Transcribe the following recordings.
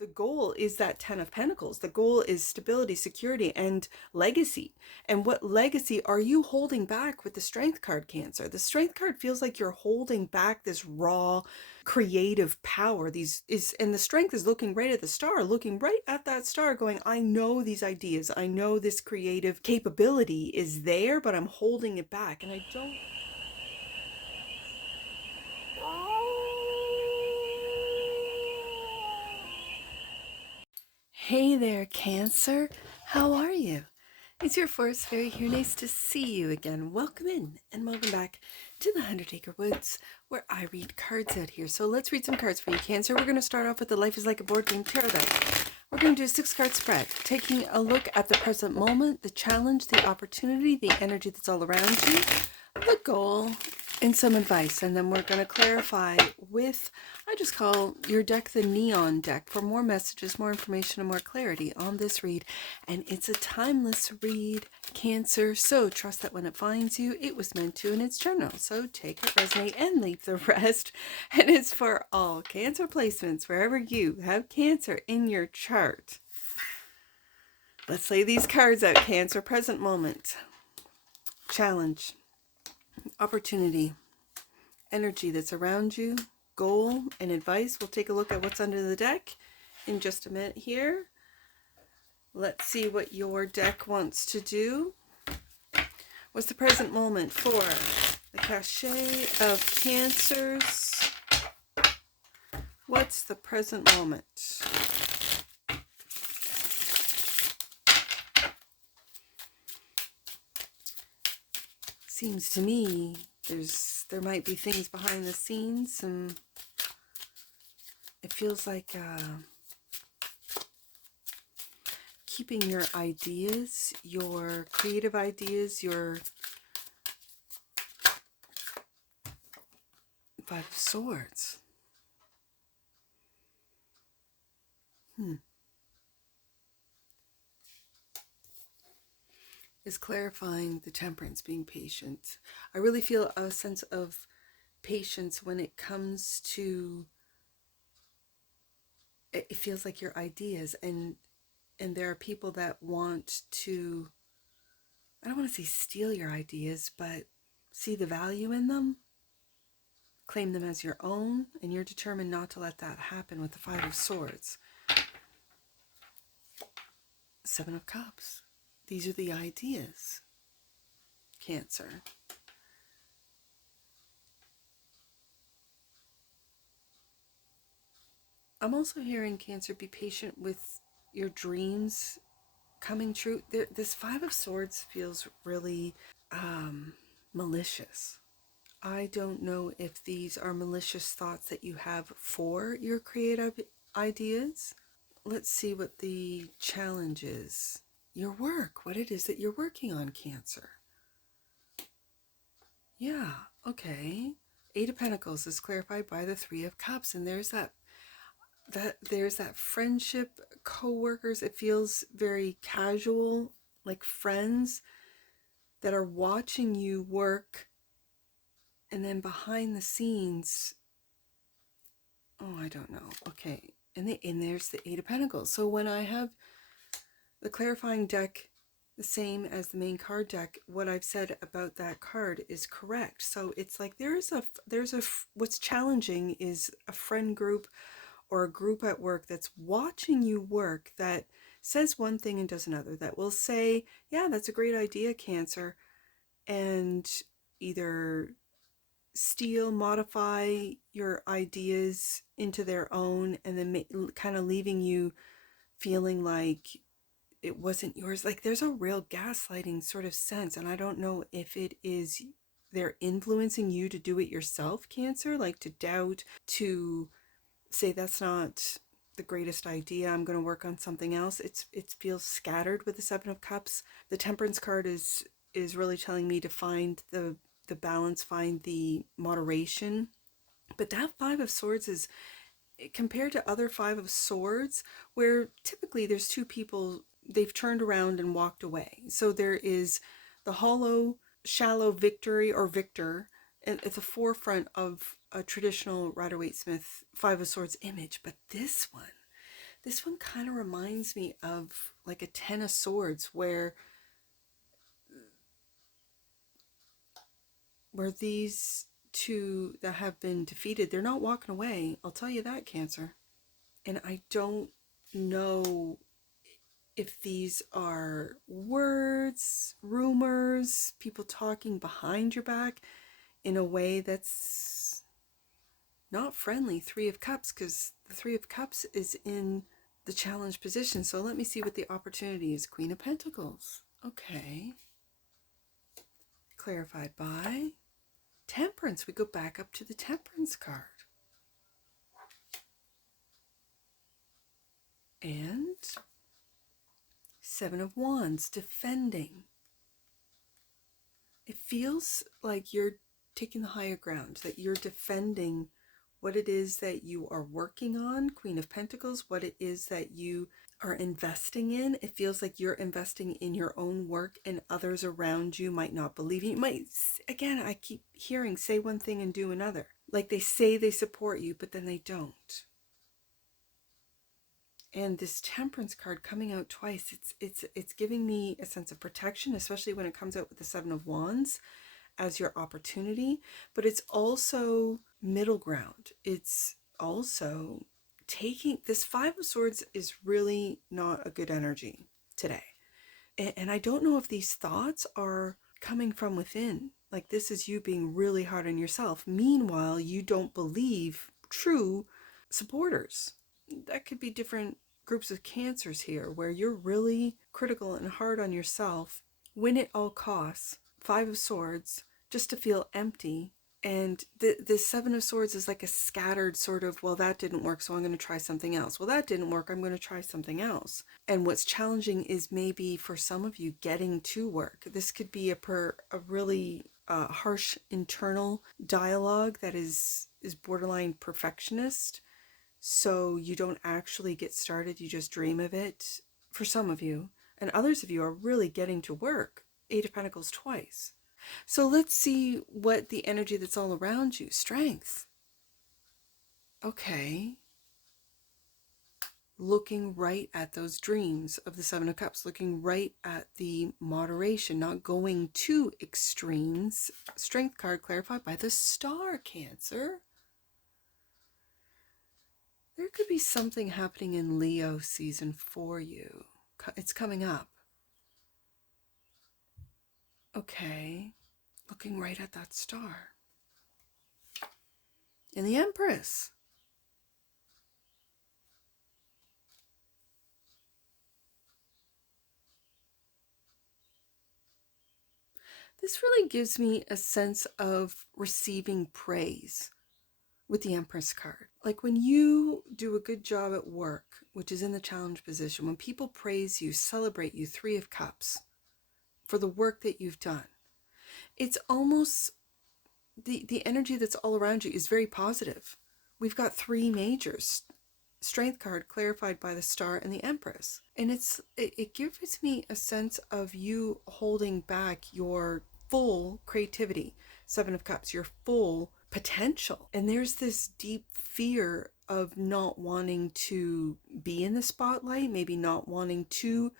the goal is that 10 of Pentacles. The goal is stability, security, and legacy. And what legacy are you holding back with the Strength card, Cancer? The Strength card feels like you're holding back this raw creative power. And the Strength is looking right at the star, looking right at that star, going, I know these ideas. I know this creative capability is there, but I'm holding it back. And I don't. Hey there, Cancer. How are you? It's your forest fairy here. Nice to see you again. Welcome in and welcome back to the 100-Acre Woods, where I read cards out here. So let's read some cards for you, Cancer. We're going to start off with the Life is Like a Board Game Tarot deck. We're going to do a 6-card spread, taking a look at the present moment, the challenge, the opportunity, the energy that's all around you, the goal, and some advice. And then we're going to clarify with, I just call your deck the Neon deck, for more messages, more information, and more clarity on this read. And it's a timeless read, Cancer, so trust that when it finds you, it was meant to, and it's general. So take it, resonate, and leave the rest. And it's for all Cancer placements, wherever you have Cancer in your chart. Let's lay these cards out, Cancer. Present moment, challenge, opportunity, energy that's around you, goal, and advice. We'll take a look at what's under the deck in just a minute here. Let's see what your deck wants to do. What's the present moment for the cachet of Cancers? What's the present moment? Seems to me there might be things behind the scenes, and it feels like keeping your ideas, your creative ideas, your Five of Swords. Is clarifying the Temperance, being patient. I really feel a sense of patience when it comes to, it feels like your ideas, and there are people that want to, I don't want to say steal your ideas, but see the value in them, claim them as your own, and you're determined not to let that happen with the Five of Swords. Seven of Cups. These are the ideas, Cancer. I'm also hearing, Cancer, be patient with your dreams coming true. This Five of Swords feels really malicious. I don't know if these are malicious thoughts that you have for your creative ideas. Let's see what the challenge is. Your work, what it is that you're working on, Cancer. Yeah, okay. Eight of Pentacles is clarified by the Three of Cups, and there's that friendship, co-workers. It feels very casual, like friends that are watching you work, and then behind the scenes, oh, I don't know. Okay, and there's the Eight of Pentacles. So when I have the clarifying deck the same as the main card deck, what I've said about that card is correct. So it's like what's challenging is a friend group or a group at work that's watching you work, that says one thing and does another, that will say, yeah, that's a great idea, Cancer, and either steal, modify your ideas into their own, and then kind of leaving you feeling like it wasn't yours. Like there's a real gaslighting sort of sense, and I don't know if it is they're influencing you to do it yourself, Cancer, like to doubt, to say that's not the greatest idea, I'm going to work on something else. It feels scattered with the Seven of Cups. The Temperance card is really telling me to find the balance, find the moderation. But that Five of Swords is, compared to other Five of Swords, where typically there's two people, they've turned around and walked away. So there is the hollow, shallow victory or victor at the forefront of a traditional Rider-Waite-Smith Five of Swords image. But this one, This one kind of reminds me of like a Ten of Swords, where these two that have been defeated, they're not walking away. I'll tell you that, Cancer. And I don't know if these are words, rumors, people talking behind your back in a way that's not friendly. Three of Cups, because the Three of Cups is in the challenge position. So let me see what the opportunity is. Queen of Pentacles. Okay. Clarified by Temperance. We go back up to the Temperance card. And Seven of Wands, defending. It feels like you're taking the higher ground, that you're defending what it is that you are working on, Queen of Pentacles, what it is that you are investing in. It feels like you're investing in your own work and others around you might not believe you. You might, again, I keep hearing say one thing and do another. Like they say they support you, but then they don't. And this Temperance card coming out twice, it's giving me a sense of protection, especially when it comes out with the Seven of Wands as your opportunity, but it's also middle ground. It's also taking this Five of Swords is really not a good energy today. And I don't know if these thoughts are coming from within. Like this is you being really hard on yourself. Meanwhile, you don't believe true supporters. That could be different groups of Cancers here where you're really critical and hard on yourself, win at all costs, Five of Swords, just to feel empty. And the Seven of Swords is like a scattered sort of, well, that didn't work, so I'm going to try something else. Well, that didn't work, I'm going to try something else. And what's challenging is maybe for some of you getting to work. This could be a really harsh internal dialogue that is borderline perfectionist. So you don't actually get started, you just dream of it for some of you. And others of you are really getting to work. Eight of Pentacles twice. So let's see what the energy that's all around you. Strength. Okay. Looking right at those dreams of the Seven of Cups. Looking right at the moderation. Not going to extremes. Strength card clarified by the Star, Cancer. There could be something happening in Leo season for you. It's coming up. Okay. Looking right at that star. And the Empress. This really gives me a sense of receiving praise with the Empress card. Like when you do a good job at work, which is in the challenge position, when people praise you, celebrate you, Three of Cups, for the work that you've done, it's almost the energy that's all around you is very positive. We've got three majors. Strength card clarified by the Star and the Empress. And it gives me a sense of you holding back your full creativity. Seven of Cups, your full potential. And there's this deep fear of not wanting to be in the spotlight, maybe not wanting to,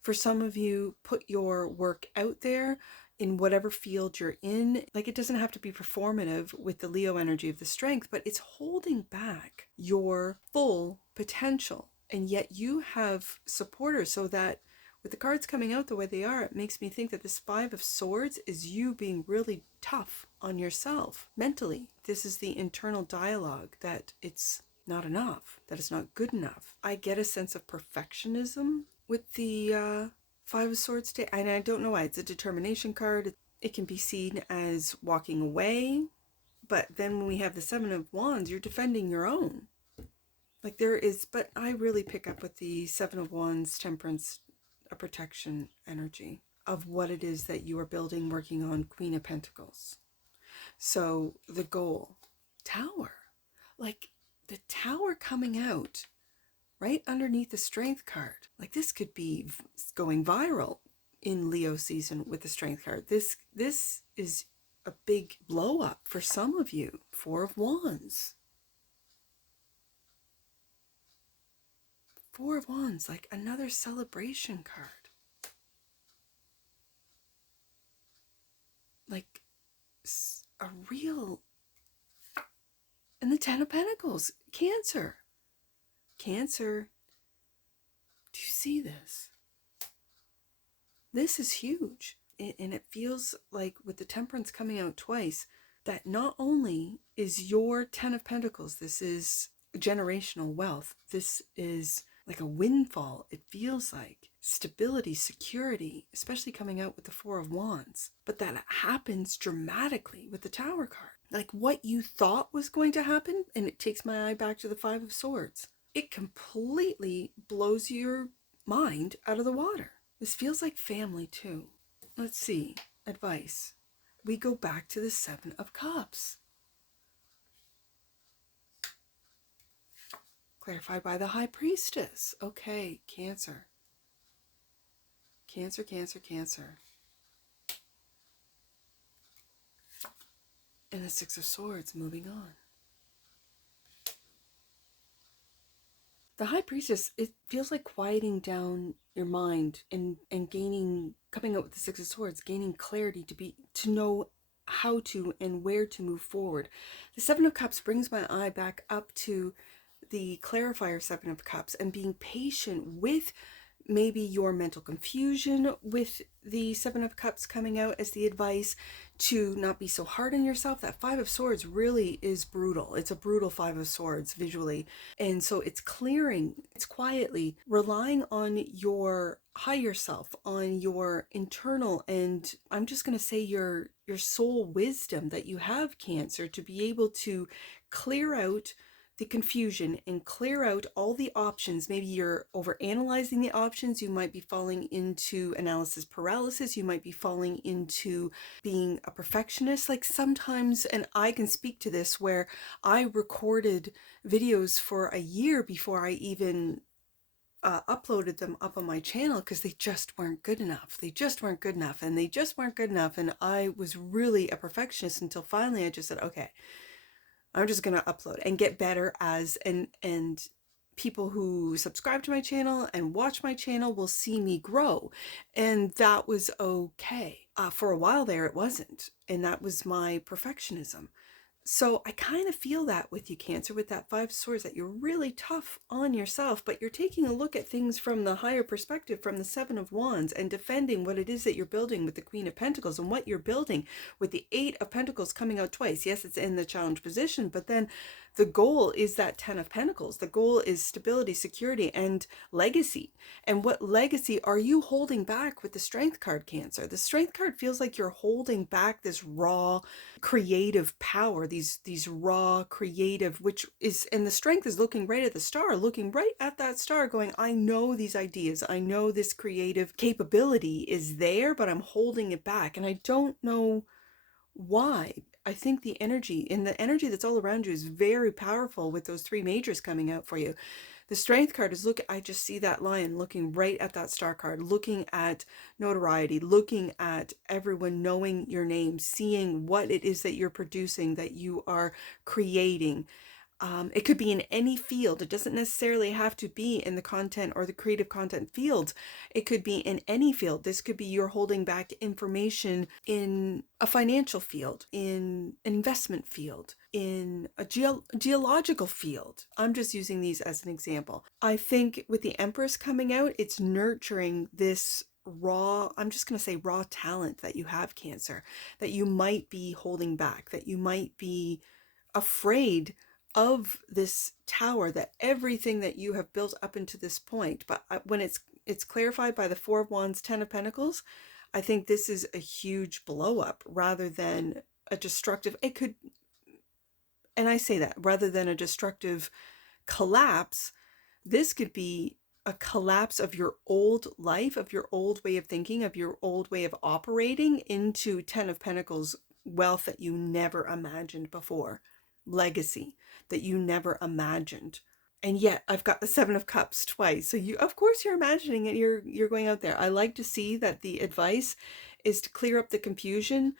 for some of you, put your work out there in whatever field you're in. Like it doesn't have to be performative with the Leo energy of the Strength, but it's holding back your full potential. And yet you have supporters, so that with the cards coming out the way they are, it makes me think that this Five of Swords is you being really tough on yourself mentally. This is the internal dialogue that it's not enough, that it's not good enough. I get a sense of perfectionism with the Five of Swords today, and I don't know why. It's a determination card. It can be seen as walking away, but then when we have the Seven of Wands, you're defending your own. Like there is, but I really pick up with the Seven of Wands, Temperance, a protection energy of what it is that you are building, working on, Queen of Pentacles. So the goal, Tower, like the Tower coming out right underneath the Strength card. Like this could be going viral in Leo season with the Strength card. This is a big blow up for some of you. Four of Wands. Four of Wands, like another celebration card. Like a real... And the Ten of Pentacles, Cancer. Cancer, do you see this? This is huge. And it feels like with the Temperance coming out twice, that not only is your Ten of Pentacles, this is generational wealth. This is like a windfall. It feels like stability, security, especially coming out with the Four of Wands. But that happens dramatically with the Tower card. Like what you thought was going to happen, and it takes my eye back to the Five of Swords. It completely blows your mind out of the water. This feels like family too. Let's see. Advice. We go back to the Seven of Cups. Clarified by the High Priestess. Okay, Cancer. Cancer, Cancer, Cancer. And the Six of Swords, moving on. The High Priestess, it feels like quieting down your mind and gaining, coming out with the Six of Swords, gaining clarity to know how to and where to move forward. The Seven of Cups brings my eye back up to the clarifier Seven of Cups and being patient with maybe your mental confusion, with the Seven of Cups coming out as the advice to not be so hard on yourself. That Five of Swords really is brutal. It's a brutal Five of Swords visually. And so it's clearing, it's quietly relying on your higher self, on your internal, and I'm just going to say your soul wisdom that you have, Cancer, to be able to clear out the confusion and clear out all the options. Maybe you're over analyzing the options. You might be falling into analysis paralysis. You might be falling into being a perfectionist. Like sometimes, and I can speak to this, where I recorded videos for a year before I even uploaded them up on my channel because they just weren't good enough. They just weren't good enough, and they just weren't good enough. And I was really a perfectionist until finally I just said, okay, I'm just going to upload and get better as, and people who subscribe to my channel and watch my channel will see me grow. And that was okay. For a while there, it wasn't. And that was my perfectionism. So I kind of feel that with you, Cancer, with that Five of Swords, that you're really tough on yourself, but you're taking a look at things from the higher perspective, from the Seven of Wands, and defending what it is that you're building with the Queen of Pentacles, and what you're building with the Eight of Pentacles coming out twice. Yes, it's in the challenge position, but then the goal is that Ten of Pentacles. The goal is stability, security, and legacy. And what legacy are you holding back with the Strength card, Cancer? The Strength card feels like you're holding back this raw creative power, these raw creative, which is, and the Strength is looking right at the star, looking right at that star, going, I know these ideas, I know this creative capability is there, but I'm holding it back, and I don't know why. I think the energy, and the energy that's all around you, is very powerful with those three majors coming out for you. The Strength card is, look, I just see that lion looking right at that star card, looking at notoriety, looking at everyone knowing your name, seeing what it is that you're producing, that you are creating. It could be in any field. It doesn't necessarily have to be in the content or the creative content field. It could be in any field. This could be you're holding back information in a financial field, in an investment field, in a geological field. I'm just using these as an example. I think with the Empress coming out, it's nurturing this raw, I'm just going to say raw talent that you have, Cancer, that you might be holding back, that you might be afraid of this tower, that everything that you have built up into this point. But when it's clarified by the Four of Wands, Ten of Pentacles, I think this is a huge blow up rather than a destructive, it could, and I say that, rather than a destructive collapse, this could be a collapse of your old life, of your old way of thinking, of your old way of operating, into Ten of Pentacles wealth that you never imagined before, legacy that you never imagined. And yet I've got the Seven of Cups twice. So you, of course, you're imagining it. You're going out there. I like to see that the advice is to clear up the confusion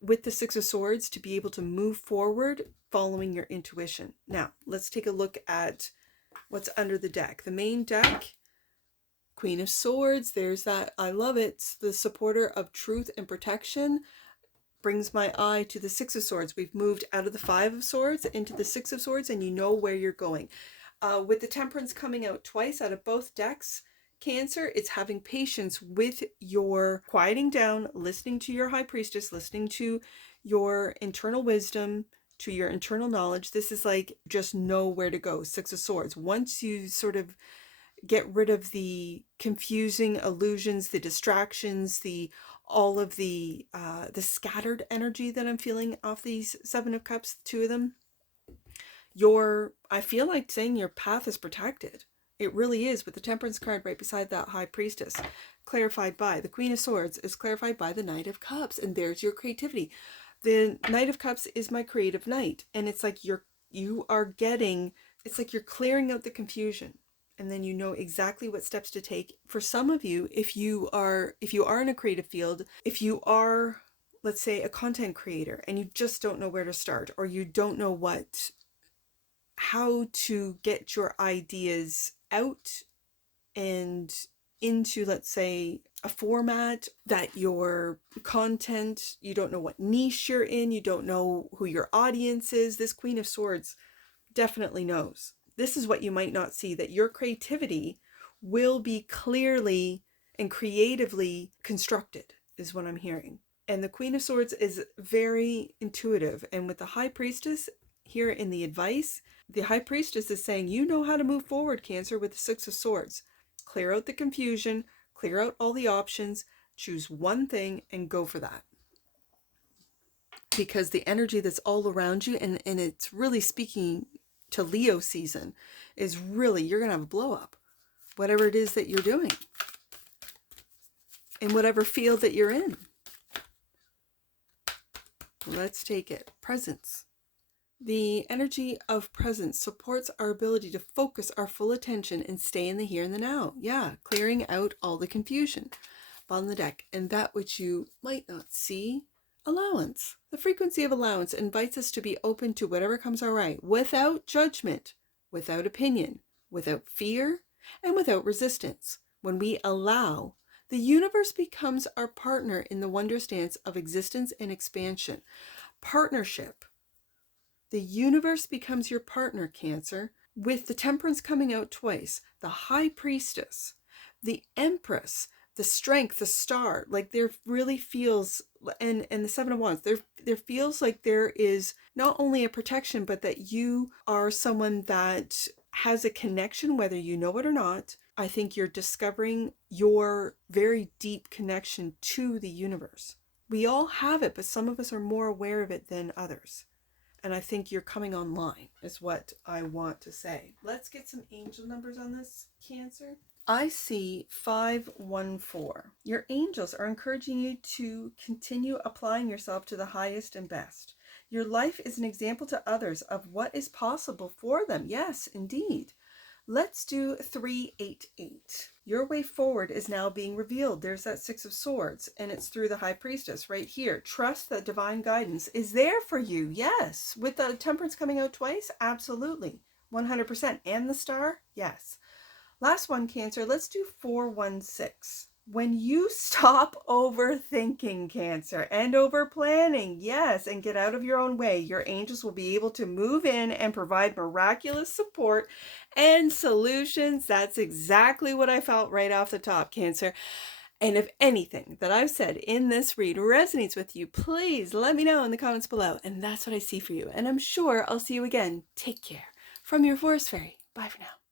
with the Six of Swords, to be able to move forward following your intuition. Now, let's take a look at what's under the deck. The main deck, Queen of Swords, there's that, I love it, it's the supporter of truth and protection. Brings my eye to the Six of Swords. We've moved out of the Five of Swords into the Six of Swords, and you know where you're going. With the Temperance coming out twice out of both decks, Cancer, it's having patience with your quieting down, listening to your High Priestess, listening to your internal wisdom, to your internal knowledge. This is like, just know where to go. Six of Swords. Once you sort of get rid of the confusing illusions, the distractions, all of the scattered energy that I'm feeling off these Seven of Cups, two of them, I feel like saying your path is protected. It really is, with the Temperance card right beside that High Priestess. Clarified by the Queen of Swords is clarified by the Knight of Cups, and there's your creativity. The Knight of Cups is my creative knight, and it's like it's like you're clearing out the confusion, and then you know exactly what steps to take. For some of you, if you are in a creative field, if you are, let's say, a content creator, and you just don't know where to start, or you don't know how to get your ideas out and into, let's say, a format, that your content, you don't know what niche you're in, you don't know who your audience is, this Queen of Swords definitely knows. This is what you might not see, that your creativity will be clearly and creatively constructed, is what I'm hearing. And the Queen of Swords is very intuitive. And with the High Priestess here in the advice, the High Priestess is saying, you know how to move forward, Cancer, with the Six of Swords. Clear out the confusion, clear out all the options, choose one thing and go for that. Because the energy that's all around you, and it's really speaking to Leo season, is really, you're going to have a blow up. Whatever it is that you're doing. In whatever field that you're in. Let's take it. Presence. The energy of presence supports our ability to focus our full attention and stay in the here and the now. Yeah, clearing out all the confusion. Bottom of the deck. And that which you might not see. Allowance. The frequency of allowance invites us to be open to whatever comes our way, without judgment, without opinion, without fear, and without resistance. When we allow, the universe becomes our partner in the wondrous dance of existence and expansion. Partnership. The universe becomes your partner, Cancer. With the Temperance coming out twice, the High Priestess, the Empress, the Strength, the Star, like there really feels, and the Seven of Wands, there feels like there is not only a protection, but that you are someone that has a connection, whether you know it or not. I think you're discovering your very deep connection to the universe. We all have it, but some of us are more aware of it than others. And I think you're coming online, is what I want to say. Let's get some angel numbers on this, Cancer. I see 514. Your angels are encouraging you to continue applying yourself to the highest and best. Your life is an example to others of what is possible for them. Yes, indeed. Let's do 388. Your way forward is now being revealed. There's that Six of Swords, and it's through the High Priestess right here. Trust that divine guidance is there for you. Yes. With the Temperance coming out twice, absolutely. 100%. And the Star, yes. Last one, Cancer. Let's do 416. When you stop overthinking, Cancer, and over planning, yes, and get out of your own way, your angels will be able to move in and provide miraculous support and solutions. That's exactly what I felt right off the top, Cancer. And if anything that I've said in this read resonates with you, please let me know in the comments below. And that's what I see for you. And I'm sure I'll see you again. Take care. From your Forest Fairy. Bye for now.